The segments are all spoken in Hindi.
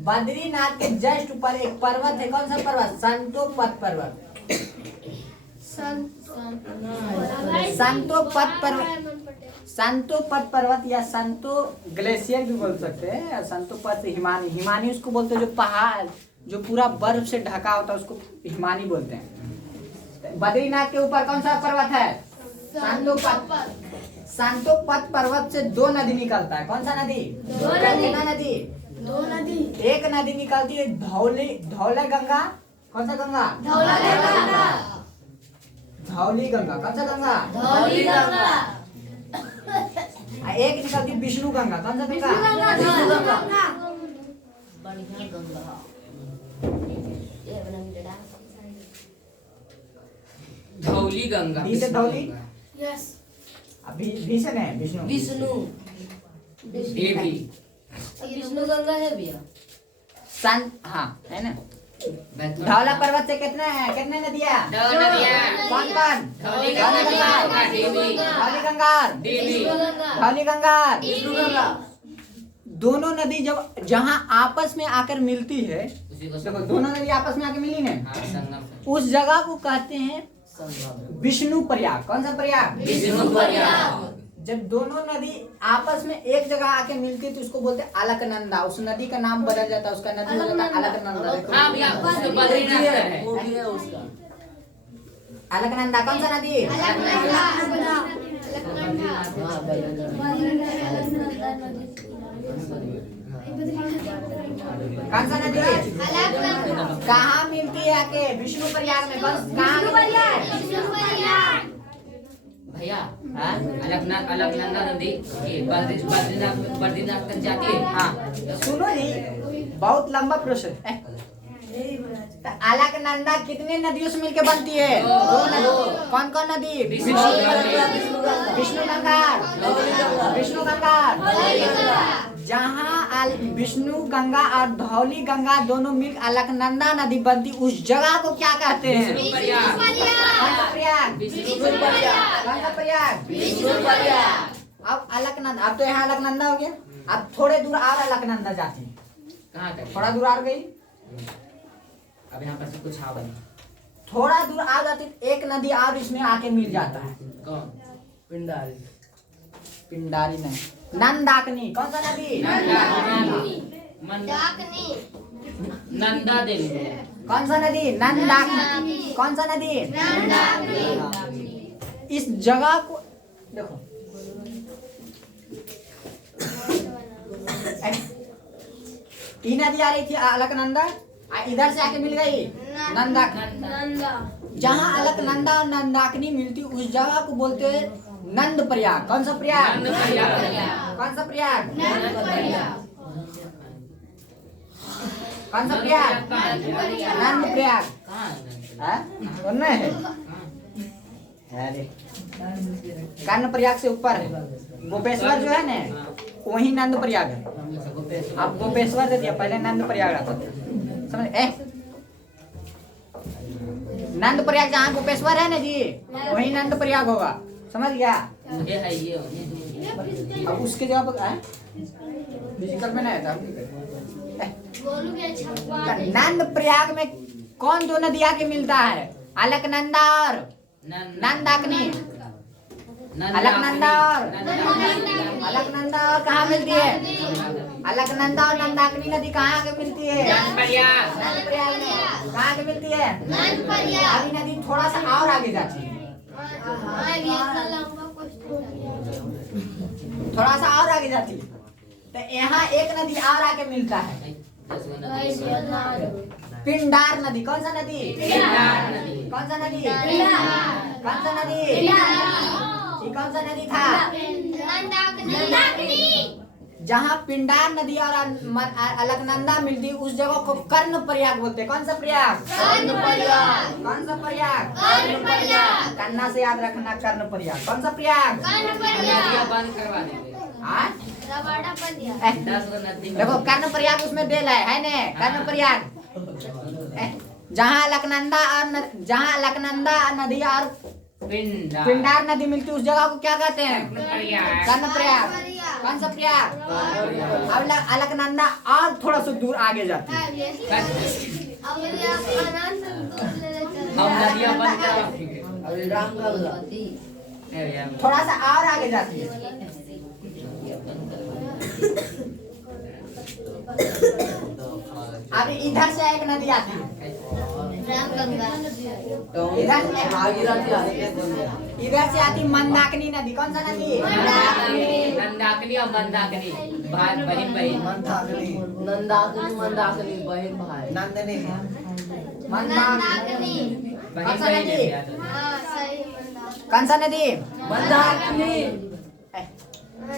बद्रीनाथ के जस्ट ऊपर एक पर्वत है, कौन सा पर्वत? संतोपत पर्वत। संतोपत पर्वत, संतोपत पर्वत या संतो ग्लेशियर भी बोल सकते हैं। संतोपत हिमानी, हिमानी उसको बोलते हैं जो पहाड़ जो पूरा बर्फ से ढका होता है उसको हिमानी बोलते हैं। बद्रीनाथ के ऊपर कौन सा पर्वत है? संतोपत। संतोपत पर्वत से दो नदी निकलता है, कौन सा नदी? कितना नदी? दो नदी। एक नदी निकलती है धौली, धौला गंगा। कौन सा गंगा? धौली गंगा। धौली गंगा। कौन सा गंगा? धौली गंगा। एक निकलती विष्णु गंगा। कौन सा गंगा? विष्णु गंगा। धौली गंगा। डी से धौली? यस। अभी भीषण है विष्णु। विष्णु। देवी। विष्णु गंगा है भैया। संत, हाँ है ना। धौला पर्वत से कितना है, कितने नदियाँ? दो नदियाँ। कौन कौन? धौली गंगा, देवी। धौली गंगा, देवी। धौली गंगा। विष्णु गंगा। दोनों नदी जब जहाँ आपस में आकर मिलती है, देखो दोनों नदी आपस में आकर मिली ना, उस जगह को कहते हैं विष्णु प्रयाग। कौन सा प्रयाग? विष्णु प्रयाग। जब दोनों नदी आपस में एक जगह आके मिलती है तो उसको बोलते हैं अलकनंदा। उस नदी का नाम बदल जाता है, उसका नदी हो जाता है अलकनंदा। देखो हाँ भैया, उसको बद्रीनाथ है। वो भी है उसका। अलकनंदा कौन सा नदी? कौन सा नदी? कहाँ मिलती है आके? विष्णु प्रयाग में। बस कहाँ मिलती है? भैया हाँ? अलकनंदा नदी ये बद्रीनाथ तक जाती है। हाँ सुनो जी, बहुत लंबा प्रोसेस है। तो अलकनंदा कितने नदियों से मिलके बनती है? दो नदी। कौन कौन नदी? विष्णु गंगा, विष्णु गंगा। जहाँ विष्णु गंगा और धौली गंगा दोनों मिल अलकनंदा नदी बनती, उस जगह को क्या कहते हैं? विष्णु प्रयाग। कौन सा प्रयाग? विष्णु प्रयाग। कौन सा प्रयाग? विष्णु प्रयाग। अब अलकनंदा, अब तो यहाँ अलकनंदा हो गया। अब थोड़े दूर और अलकनंदा जाती है, कहाँ तक? थोड़ा दूर आ गई, अब यहाँ पर से कुछ हाँ बनी। थोड़ा दूर आ जाती एक नदी और इसमें आके मिल जाता है। कौन? पिंडारी। पिंडारी नहीं, नंदाकिनी। कौन सा नदी? नंदा देवी। कौन सा नदी? नंदाकिनी। कौन सा नदी? इस जगह को देखो, ये नदी आ रही थी अलकनंदा, इधर से आके मिल गई नंदाकिनी। जहाँ अलकनंदा और नंदाकिनी मिलती उस जगह को बोलते हैं नंद प्रयाग। कौन सा प्रयाग? नंद प्रयाग। कौन सा प्रयाग? कौन सा प्रयाग? नंद प्रयाग। नहीं है? अरे कर्ण प्रयाग से ऊपर है गोपेश्वर जो है ना, वही नंद प्रयाग है। आप गोपेश्वर दे दिया, पहले नंद प्रयाग आता था, समझ? नंद प्रयाग जहाँ गोपेश्वर है ना जी, वही नंद प्रयाग होगा, समझ गया? ये है ये। अब उसके जगह पर फिजिकल में नहीं था। नंद प्रयाग में कौन दो नदी आके मिलता है? अलकनंदा और नंदाकिनी। अलकनंदा और अलकनंदा और कहाँ मिलती है? अलकनंदा और नंदाकिनी नदी कहाँ आके मिलती है? नंद प्रयाग। नंद प्रयाग में। कहाँ आके मिलती है? अभी नदी थोड़ा सा और आगे जाती है, थोड़ा सा और आगे जाती है, तो यहाँ एक नदी और आके मिलता है, पिंडार नदी। कौन सा नदी? पिंडार नदी। कौन सा नदी? कौन सा नदी? ये कौन सा नदी था? जहाँ पिंडार नदी और अलकनंदा मिलती उस जगह को कर्ण प्रयाग बोलते हैं। कौन सा प्रयाग? कौन सा प्रयाग? कन्ना से याद रखना, कर्ण प्रयाग। कौन सा प्रयाग? नदियाँ बंद करवा देंगे। देखो कर्ण प्रयाग उसमें देल है ना, कर्ण प्रयाग। जहाँ अलकनंदा नदी और पिंडार पिंडार नदी मिलती है उस जगह को क्या कहते हैं? प्रयाग कर्णप्रयाग। कौन सा प्रयाग? अब अलकनंदा और थोड़ा सा दूर आगे जाती है। हम नदियाँ बंद कर रखेंगे अभी रामगंगा थोड़ा सा और आगे जाती है। अब इधर से एक नदी आती है, इधर से भागीरथी आती है। इधर से आती मंदाकिनी नदी। कौन सा नदी? नंदाकिनी और मंदाकिनी भाई बहन बहन मंदाकिनी मंदाकिनी बहन भाई मंदाकिनी। बहन कौन सा बहन नदी? है कौन सा नदी? मंदाकिनी।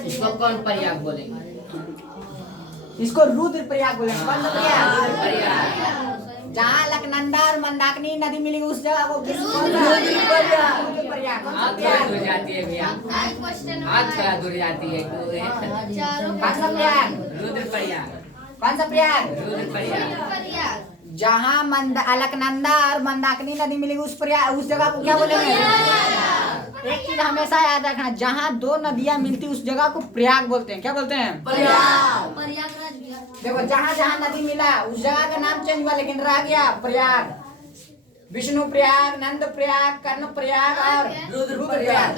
इसको कौन प्रयाग बोलेंगे? इसको रुद्र प्रयाग बोलेंगे। कौन सा प्रयाग? प्रयाग जहाँ अलकनंदा और मंदाकिनी नदी मिली उस जगह को रुद्र प्रयाग। रुद्र प्रयाग। कौन सा हाथ थोड़ा प्रयाग? दूर जाती है भैया हाथ थोड़ा दूर जाती है कौन सा प्रयाग? रुद्र प्रयाग कौन सा प्रयाग? रुद्र प्रयाग जहाँ अलकनंदा और मंदाकिनी नदी मिली उस जगह को क्या बोलेंगे? एक चीज हमेशा याद रखना, जहाँ दो नदियाँ मिलती उस जगह को प्रयाग बोलते हैं। क्या बोलते हैं? प्रयाग। देखो जहाँ जहाँ नदी मिला उस जगह का नाम चेंज हुआ, लेकिन रह गया प्रयाग। विष्णु प्रयाग, नंद प्रयाग, कर्ण प्रयाग और रुद्र प्रयाग।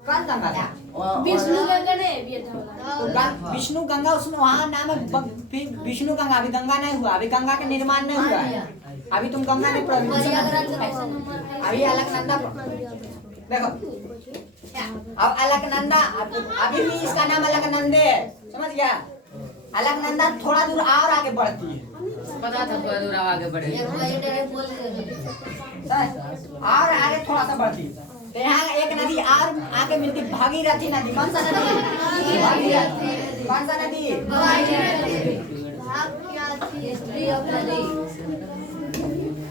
कौन गंगा था? विष्णु गंगा उसमें वहाँ नाम है। फिर विष्णु गंगा, अभी गंगा नहीं हुआ, अभी गंगा का निर्माण नहीं हुआ है। अभी तुम गंगा नहीं पढ़, अभी अलकनंदा देखो। अब अलकनंदा अभी भी इसका नाम अलकनंदे है, समझ गया? अलकनंदा थोड़ा दूर और आगे बढ़ती है, पता था थोड़ा दूर आगे बढ़ेगी और आगे थोड़ा सा बढ़ती है। तो यहाँ एक नदी और आगे मिलती, भागीरथी नदी। कौन सा नदी? भागीरथी। कौन सा नदी?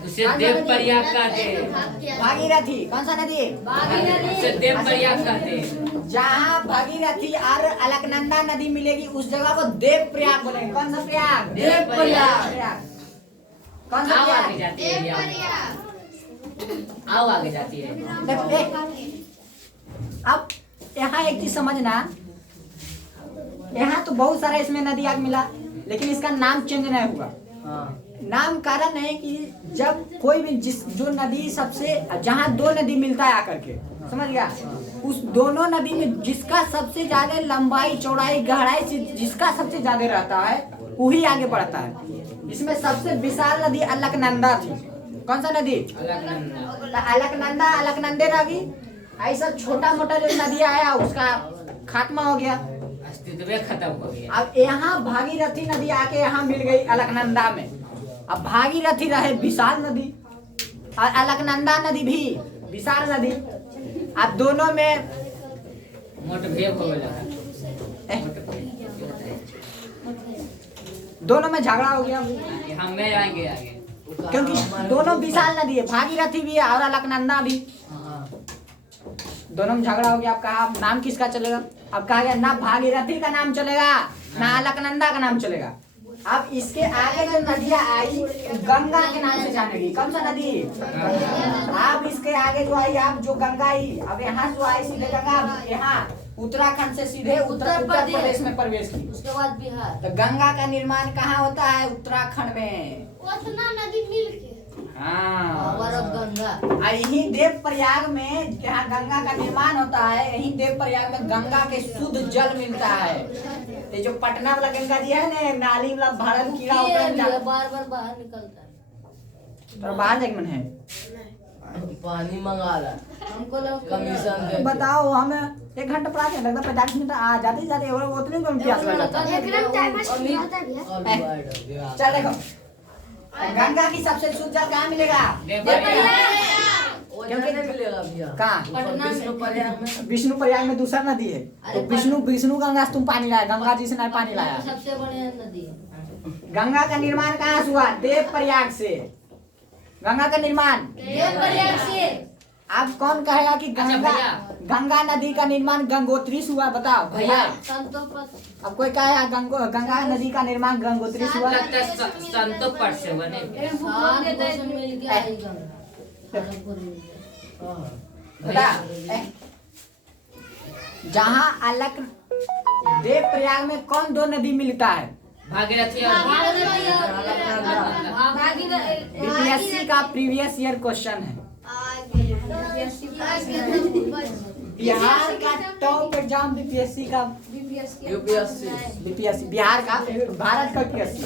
उसे देव प्रयाग कहते हैं भागीरथी। कौन सा नदी? उसे देव प्रयाग कहते हैं जहाँ भागीरथी और अलकनंदा नदी मिलेगी उस जगह को देव प्रयाग बोलेंगे। कौन सा प्रयाग? देव प्रयाग। कौन सा आओ आगे प्रयाग? जाती है भैया आओ आगे जाती है देखो अब यहाँ एक चीज समझना, यहाँ तो बहुत सारा इसमें नदी आग मिला, लेकिन इसका नाम चेंज नहीं हुआ। नाम कारण है कि जब कोई भी जो नदी सबसे, जहाँ दो नदी मिलता है आकर के, समझ गया? उस दोनों नदी में जिसका सबसे ज्यादा लंबाई चौड़ाई गहराई से जिसका सबसे ज्यादा रहता है वही आगे बढ़ता है। इसमें सबसे विशाल नदी अलकनंदा थी। कौन सा नदी? अलकनंदा। अलकनंदे रही, ऐसा छोटा मोटा जो नदी आया उसका खात्मा हो गया, अस्तित्व खत्म हो गया। अब यहाँ भागीरथी नदी आके यहाँ मिल गई अलकनंदा में। अब भागीरथी रहे विशाल नदी और अलकनंदा नदी भी विशाल नदी। अब दोनों में मोटभेद हो गया दोनों में झगड़ा हो गया, हम में आएंगे आगे क्योंकि दोनों विशाल नदी है, भागीरथी भी है और अलकनंदा भी। दोनों में झगड़ा हो गया। अब कहा नाम किसका चलेगा? अब कहा गया ना भागीरथी का नाम चलेगा ना अलकनंदा का नाम चलेगा। अब इसके आगे जो नदियाँ आई गंगा के नाम से जानेगी। कौन सा नदी? अब इसके आगे जो आई, अब जो गंगा आई, अब यहाँ जो आई सीधे गंगा यहाँ उत्तराखंड से सीधे उत्तर प्रदेश में प्रवेश की। उसके बाद बिहार। तो गंगा का निर्माण कहाँ होता है? उत्तराखंड में। उतना नदी मिल के हाँ, गंगा। और यही देव प्रयाग में जहाँ गंगा का निर्माण होता है, यही देव प्रयाग में गंगा के शुद्ध जल मिलता है। ये जो पटना वाला गंगा जी है ना, नाली वाला भारत कीड़ा बार बार बाहर निकलता है। तो बाहर जाके मन है पानी मंगा रहा हमको कमीशन दे। बताओ, हमें 1 घंटा पढ़ाते हैं, लगता 50 मिनट आ जाते जाते उतने को प्यास लग जाता है। एकदम टाइम होता है। चल देखो, गंगा की सबसे शुद्ध जल कहाँ मिलेगा? क्योंकि मिलेगा भैया कहाँ? विष्णु प्रयाग में। विष्णु प्रयाग में दूसरा नदी है, तो विष्णु गंगा से तुम पानी लाया, गंगा जी से नहीं पानी लाया। सबसे बड़े नदी गंगा का निर्माण कहाँ से हुआ? देव प्रयाग से। गंगा का निर्माण देव प्रयाग से। अब कौन कहेगा कि अच्छा गंगा भैया। गंगा नदी का निर्माण गंगोत्री से हुआ? बताओ भैया अब कोई कहेगा गंगा नदी का निर्माण गंगोत्री से हुआ? लगता है संतो पट से बने। बता जहाँ अलग देव प्रयाग में कौन दो नदी मिलता है? भागीरथी और बीपीएससी का प्रीवियस ईयर क्वेश्चन है। बिहार का टॉप एग्जाम बीपीएससी का बीपीएससी बिहार का भारत का बीपीएससी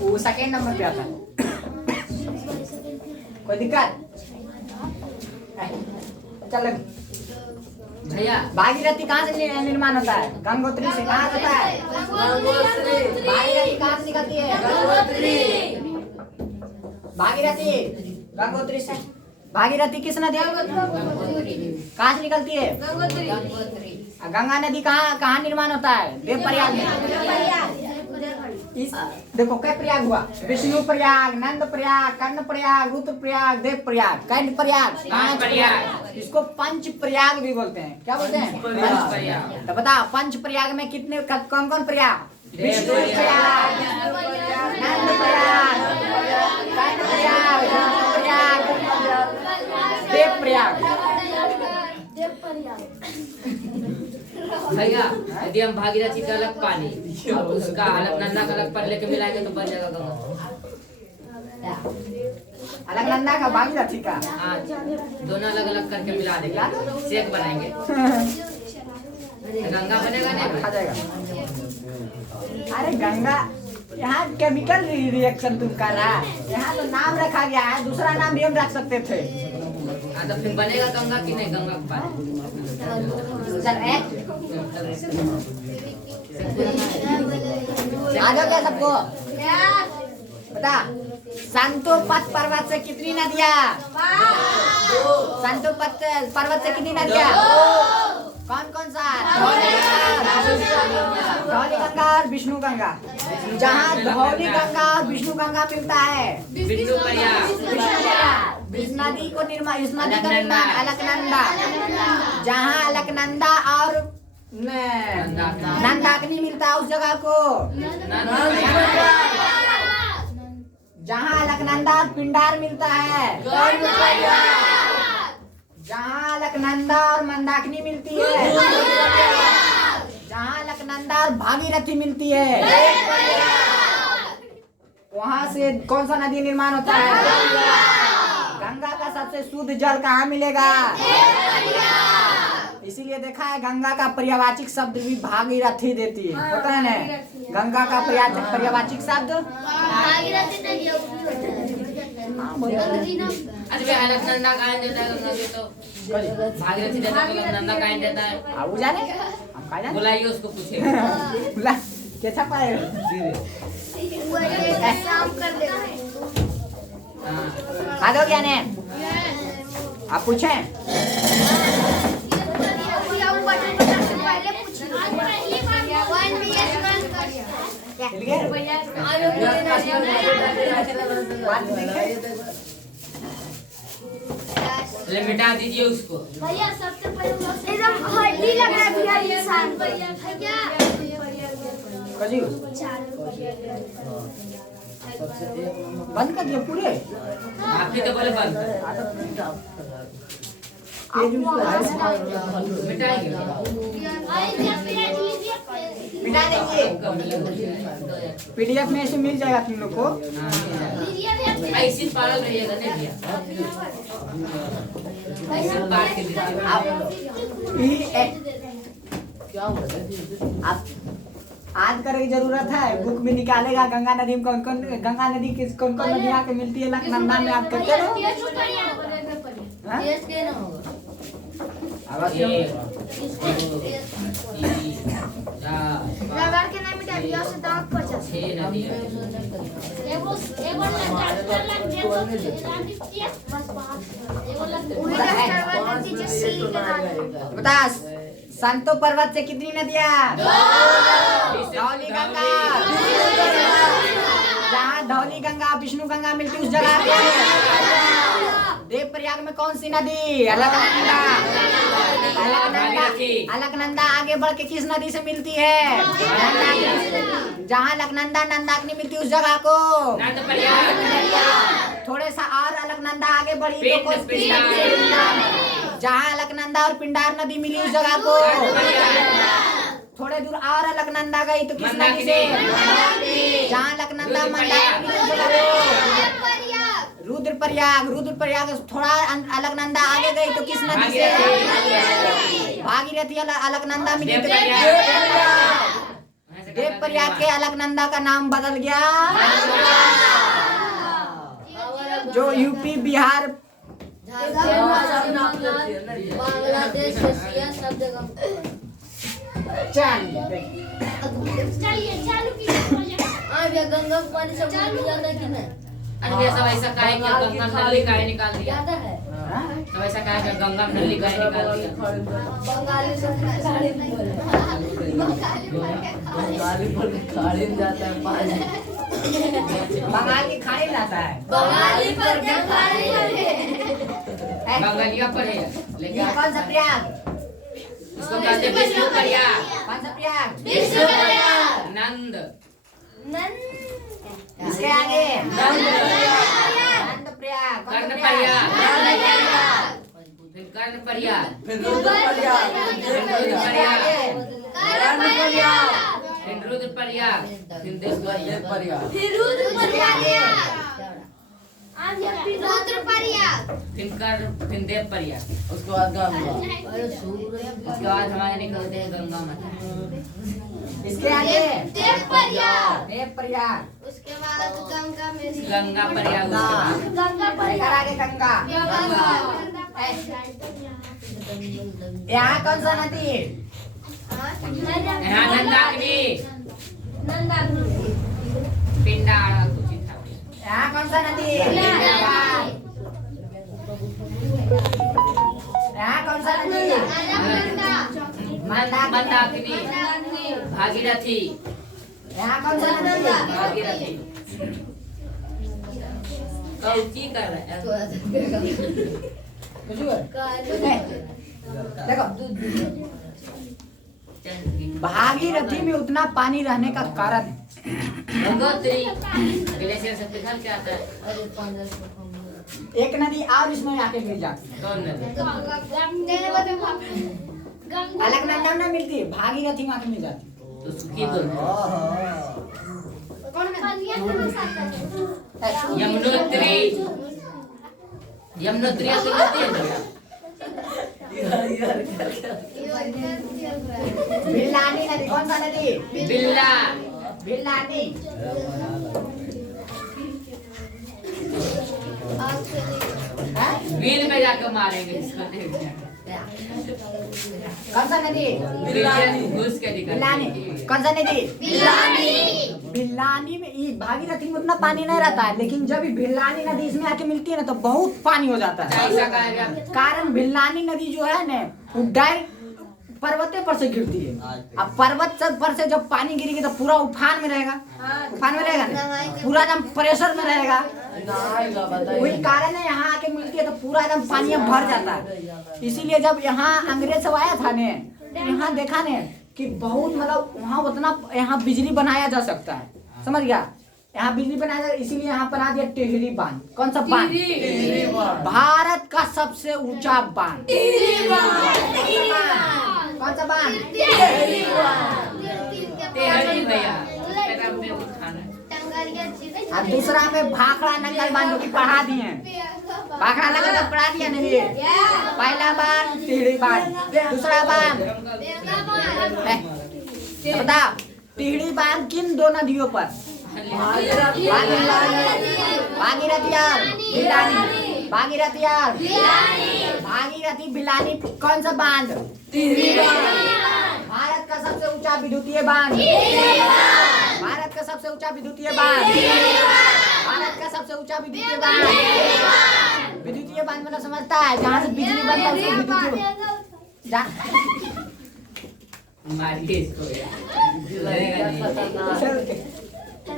वो सेकेंड नंबर पे आता है। कोई दिक्कत? चल भैया भागीरथी कहाँ से निर्माण होता है? गंगोत्री से। कहाँ होता है भागीरथी? कहाँ से निकलती है भागीरथी? गंगोत्री से। भागीरथी किस नदी कहाँ से निकलती है? गंगा नदी कहाँ निर्माण होता है? देव प्रयाग में। इस देखो क्या प्रयाग हुआ? विष्णु प्रयाग, नंद प्रयाग, कर्ण प्रयाग, रुद्र प्रयाग, देव प्रयाग, कैंड प्रयाग, पांच प्रयाग। इसको पंच प्रयाग भी बोलते हैं। क्या बोलते हैं? पंच प्रयाग। तो बता पंच प्रयाग में कितने कौन कौन प्रयाग? विष्णु प्रयाग, नंद प्रयाग, कर्ण प्रयाग, रुद्र प्रयाग, देव प्रयाग। भैया यदि हम भागीरथी का अलग पानी और उसका अलग नंदा का अलग पानी लेके मिलाएंगे तो बन जाएगा गंगा। अलकनंदा का भागीरथी का हाँ दोनों अलग अलग करके मिला देंगे, शेक बनाएंगे, गंगा बनेगा नहीं? खा जाएगा। अरे गंगा यहाँ केमिकल रिएक्शन तुम कर रहा है। यहाँ तो नाम रखा गया है, दूसरा नाम भी हम रख सकते थे। हाँ तो फिर बनेगा गंगा कि नहीं? गंगा का पानी चल आ जाओ क्या सबको? बता संतोपत पर्वत से कितनी नदियाँ? संतोपत पर्वत से कितनी नदियाँ? कौन कौन सा? धौली गंगा और विष्णु गंगा। जहाँ धौली गंगा और विष्णु गंगा मिलता है विष्णु प्रयाग। इस नदी का निर्माण अलकनंदा। जहाँ अलकनंदा और नंदाग्नि मिलता है उस जगह को। जहाँ अलकनंदा और पिंडार मिलता है। जहाँ अलकनंदा और मंदाकिनी मिलती है। जहाँ अलकनंदा और भागीरथी मिलती है वहाँ से कौन सा नदी निर्माण होता है? गंगा का सबसे शुद्ध जल कहाँ मिलेगा? इसीलिए देखा है गंगा का पर्यावाचिक शब्द भी भागीरथी देती है, होता है ना? गंगा का पर्यावाचिक शब्द अच्छा अलकनंदा का देता है गंगा तो भागीरथी देता है, अलकनंदा का देता है। वो जाने हम कहा जाने बुलाइए उसको, पूछे बुला क्या छपा है? आ जाओ क्या ने आप पूछें? ले मिटा दीजिए उसको। भैया सबसे पहले एकदम हड्डी लग रहा है भैया इंसान भैया कजी बंद कर दिया पूरे। आप ही तो बोले बंद मिटाएंगे। मिटा देंगे। पीडीएफ में ऐसे मिल जाएगा तुम लोग को। ऐसी पागल रहिएगा नहीं भैया, ऐसे पार के दीजिए आप आज करे की जरूरत है। बुक में निकालेगा गंगा नदी में कौन कौन गंगा नदी किस कौन कौन नदियाँ के मिलती है अलकनंदा में आप करते रहो। लगा के नहीं मिटा दिया से दांत पर जा। बता संतो पर्वत से कितनी नदियाँ? धौली गंगा। जहाँ धौली गंगा विष्णु गंगा मिलती उस जगह पे देवप्रयाग में कौन सी नदी? अलकनंदा। अलकनंदा आगे बढ़ के किस नदी से मिलती है? जहाँ अलकनंदा नंदाकिनी मिलती है उस जगह को थोड़े सा और अलकनंदा आगे बढ़ी तो जहाँ अलकनंदा और पिंडार नदी मिली उस जगह को थोड़े दूर और अलकनंदा गई तो किस नदी से? जहाँ अलकनंदा रुद्रप्रयाग। रुद्रप्रयाग थोड़ा अलकनंदा आगे गई तो किस नदी से? भागीरथी। अलकनंदा मिली तो देवप्रयाग के अलकनंदा का नाम बदल गया जो यूपी बिहार बांग्लादेश एशिया सब जगह चलिए चालू कीजिए। गंगा का पानी सब मिल जाता है कि नहीं? अरे सब ऐसा काहे कि गंगा में नली काहे निकाल दिया? ज्यादा है सब ऐसा काहे कि गंगा में नली काहे निकाल दिया? बंगाली सब बंगाली बोल के खाड़ी में जाता है पानी। बंगाली खाई जाता है। बंगाली पर क्या खाड़ी बंगालिया पर है ये लेकिन कौन सा प्रयाग? इसको कहते हैं विष्णुप्रयाग, कौन सा प्रयाग? नंद, इसके आगे कर्णप्रयाग, फिर कर्णप्रयाग, फिर रुद्रप्रयाग, फिर देवप्रयाग, फिर देवप्रयाग। उसके बाद गंगा उसके बाद हमारे निकलते हैं गंगा माता। इसके आगे देवप्रयाग। देवप्रयाग। उसके बाद गंगा में गंगा प्रयाग, उसके बाद गंगा आगे गंगा। यहाँ कौन सा नदी? यहाँ नंदाकिनी, नंदाकिनी। पिंडार कुछ था। यहाँ कौन सा नदी? यहाँ कौन सा नदी? मंदाकिनी, भागीरथी, यहाँ कौन सा नदी? भागीरथी। कौची कर रहा है? देखो भागीरथी में उतना पानी रहने का कारण गंगोत्री ग्लेशियर से पिघल के आता है। एक नदी और इसमें आके मिल जाती है। कौन नदी? अलकनंदा में मिलती है, भागीरथी वहाँ मिल जाती है। तो सुखी बोलते हैं। यमुनोत्री, यमुनोत्री तो मिलती है। बिल्लानी नदी कौन सा नदी? बिल्ला, बिल्लानी। व्हील में जाकर मारेंगे इसको। कौन सा नदी? बिल्लानी घुस के निकल। बिल्लानी। कौन सा नदी? बिल्लानी में ये भागीरथी में उतना पानी नहीं रहता है, लेकिन जब ये बिल्लानी नदी इसमें आके मिलती है ना तो बहुत पानी हो जाता है। ऐसा कहा कारण बिल्लानी नदी जो है ना वो डायरेक्ट पर्वते पर से गिरती है। अब पर्वत पर से जब पानी गिरेगी तो पूरा उफान में रहेगा, उफान में रहेगा ना, पूरा एकदम प्रेशर में रहेगा। वही कारण है यहाँ आके मिलती है तो पूरा एकदम पानी भर जाता है। इसीलिए जब यहाँ अंग्रेज सब आया था ने यहाँ देखा ने कि बहुत मतलब वहाँ उतना यहाँ बिजली बनाया जा सकता है, समझ गया? यहाँ बिजली बनाया जा, इसीलिए यहाँ बना दिया टिहरी बांध। कौन सा बांध? भारत का सबसे ऊंचा बांध। कौन सा बांध? तेहरी भैया पेट में खाना। और दूसरा में भाखड़ा नंगल बांध जो कि पढ़ा दिए, भाखड़ा नंगल तो पढ़ा दिया नहीं। पहला बांध टिहरी बांध, दूसरा बांध बताओ टिहरी बांध किन दो नदियों पर? भागीरथी और बिलानी। भागीरथी और भागीरथी बिलानी। कौन सा बांध? भारत का सबसे ऊंचा विद्युतीय बांध। भारत का सबसे ऊंचा विद्युतीय बांध। भारत का सबसे ऊंचा विद्युतीय बांध। विद्युतीय बांध मतलब समझता है जहाँ से बिजली बनता है उसको विद्युतीय। मारिए इसको यार।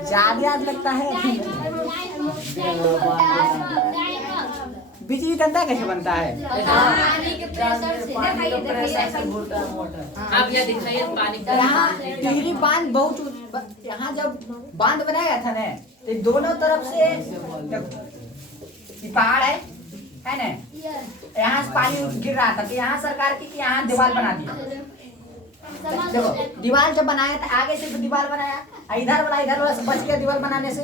ज्यादा याद लगता है। बिजली गंदा कैसे बनता है? पानी के प्रेशर से पानी का प्रेशर से घूरता है मोटर। आप यह दिखाइए पानी यहाँ टिहरी बांध बहुत यहाँ जब बांध बनाया था ना तो दोनों तरफ से ये पहाड़ है ना, यहाँ से पानी गिर रहा था तो यहाँ सरकार की यहाँ दीवार बना दिया। देखो दीवार जब बनाया था आगे से तो दीवार बनाया, इधर वाला से बच गया दीवार बनाने से।